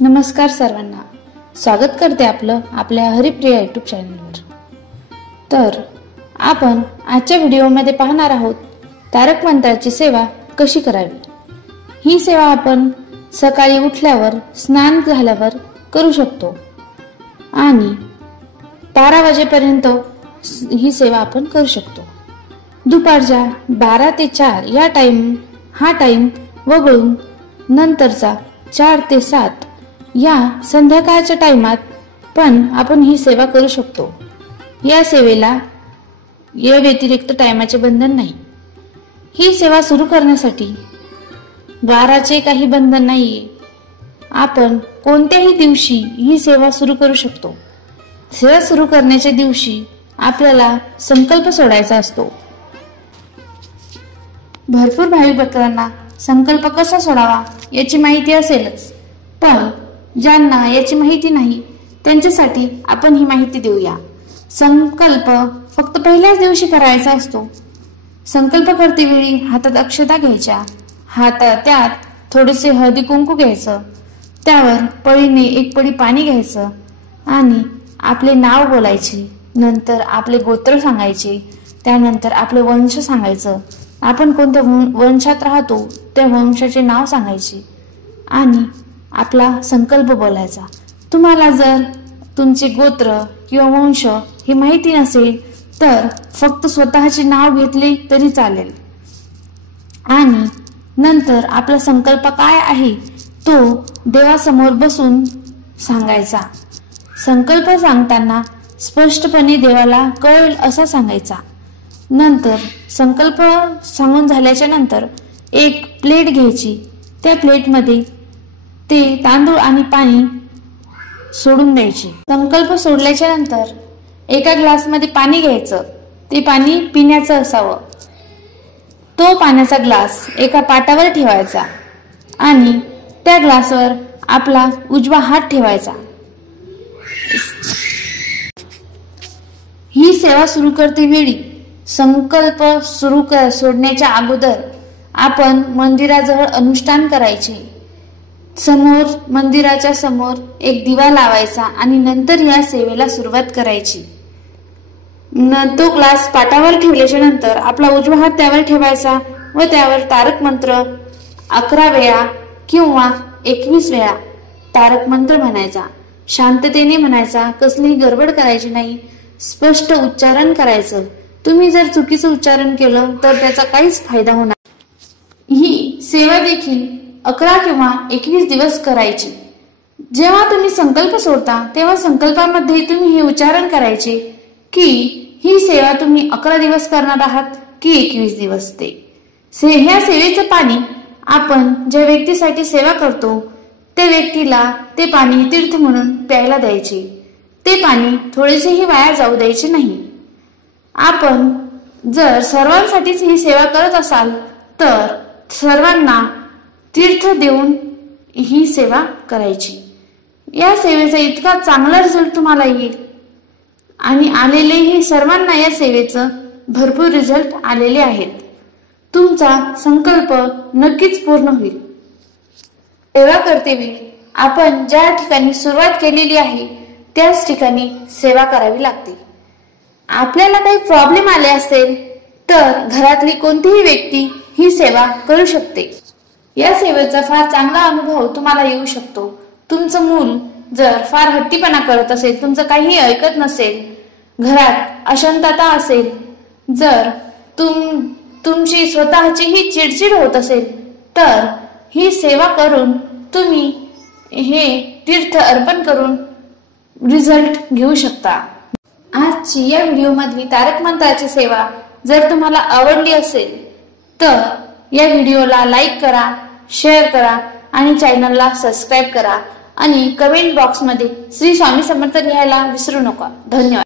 नमस्कार सर्वांना, स्वागत करते आपलं आपल्या हरिप्रिया यूट्यूब चॅनलवर। तर आपण आजच्या व्हिडिओमध्ये पाहणार आहोत तारक मंत्राची सेवा कशी करावी। ही सेवा आपण सकाळी उठल्यावर स्नान झाल्यावर करू शकतो आणि 12 वाजेपर्यंत ही सेवा आपण करू शकतो। दुपारच्या 12 ते 4 या टाइम वगळून नंतरचा 4 ते 7 या संध्याकाळच्या टाइमात पण आपण ही सेवा करू शकतो। या सेवेला या व्यतिरिक्त टाइमाचे बंधन नाही। ही सेवा सुरू करण्यासाठी वाराचे काही बंधन नाहीये। आपण कोणत्याही दिवशी ही सेवा सुरू करू शकतो। सेवा सुरू करण्याच्या दिवशी आपल्याला संकल्प सोडायचा असतो। भरपूर भाविक भक्तांना संकल्प कसा सोडावा याची माहिती असेलच, पण ज्यांना याची माहिती नाही त्यांच्यासाठी आपण ही माहिती देऊया। संकल्प फक्त पहिल्याच दिवशी करायचा असतो। संकल्प करतेवेळी हातात अक्षता घ्यायच्या, त्यात थोडेसे हळदी कुंकू घ्यायचं, त्यावर पळीने 1 पळी पाणी घ्यायचं आणि आपले नाव बोलायचे, नंतर आपले गोत्र सांगायचे, त्यानंतर आपले वंश सांगायचं, आपण कोणत्या वंशात राहतो त्या वंशाचे नाव सांगायचे आणि आपला संकल्प बोलायचा। तुम्हाला जर तुमचे गोत्र किंवा वंश हे माहिती नसेल तर फक्त स्वतःचे नाव घेतले तरी चालेल आणि नंतर आपला संकल्प काय आहे तो देवासमोर बसून सांगायचा। संकल्प सांगताना स्पष्टपणे देवाला कळेल असा सांगायचा। नंतर संकल्प सांगून झाल्याच्या नंतर एक प्लेट घ्यायची, त्या प्लेटमध्ये ते तांदूळ आणि पाणी सोडून द्यायचे। संकल्प सोडल्याच्या नंतर एका ग्लासमध्ये पाणी घ्यायचं, ते पाणी पिण्याचं असावं। तो पाण्याचा ग्लास एका पाटावर ठेवायचा आणि त्या ग्लासवर आपला उजवा हात ठेवायचा। ही सेवा सुरू करते वेळी संकल्प सोडण्याच्या अगोदर आपण मंदिराजवळ अनुष्ठान करायचे। मंदिराच्या समोर एक दिवा लावायचा आणि नंतर या सेवेला सुरुवात करायची। तो ग्लास पाटावर ठेवल्याच्या नंतर आपला उजवा हात त्यावर ठेवायचा व त्यावर तारक मंत्र 11 वेळा किंवा 21 वेळा तारक मंत्र म्हणायचा। शांततेने म्हणायचा, कसलीही गडबड करायची नाही, स्पष्ट उच्चारण करायचं। तुम्ही जर चुकीचं उच्चारण केलं तर त्याचा काहीच फायदा होणार। ही सेवा देखील 11 किंवा 21 दिवस करायची। जेव्हा तुम्ही संकल्प सोडता तेव्हा संकल्पामध्ये तुम्ही हे उच्चारण करायचे की ही सेवा तुम्ही 11 दिवस करणार आहात की 21 दिवस। ह्या सेवेचं पाणी आपण ज्या व्यक्तीसाठी सेवा करतो त्या व्यक्तीला ते पाणी तीर्थ म्हणून प्यायला द्यायचे। ते पाणी थोडेसेही वाया जाऊ द्यायचे नाही। आपण जर सर्वांसाठीच ही सेवा करत असाल तर सर्वांना तीर्थ देऊन ही सेवा करायची। या सेवेचा इतका चांगला रिझल्ट तुम्हाला येईल आणि आलेलेही सर्वांना या सेवेचं भरपूर रिझल्ट आलेले आहेत। तुमचा संकल्प नक्कीच पूर्ण होईल। सेवा करतेवेळी आपण ज्या ठिकाणी सुरुवात केलेली आहे त्याच ठिकाणी सेवा करावी लागते। आपल्याला काही प्रॉब्लेम आले असेल तर घरातली कोणतीही व्यक्ती ही सेवा करू शकते। या सेवेचा फार चांगला अनुभव तुम्हाला येऊ शकतो। तुमचं मूल जर फार हट्टीपणा करत असेल, तुमचं काहीही ऐकत नसेल, घरात अशांतता असेल, जर तुमची स्वतःचीही चिडचिड होत असेल तर ही सेवा करून तुम्ही हे तीर्थ अर्पण करून रिझल्ट घेऊ शकता। आजची या व्हिडिओमधली तारक मंत्राची सेवा जर तुम्हाला आवडली असेल तर या व्हिडिओला लाईक करा, शेअर करा आणि चॅनलला सबस्क्राईब करा आणि कमेंट बॉक्समध्ये श्री स्वामी समर्थ लिहायला विसरू नका। धन्यवाद।